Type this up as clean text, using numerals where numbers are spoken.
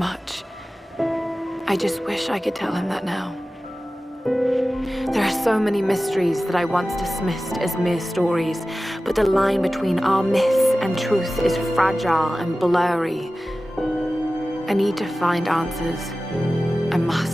much. I just wish I could tell him that now. There are so many mysteries that I once dismissed as mere stories, but the line between our myths and truth is fragile and blurry. I need to find answers. I must.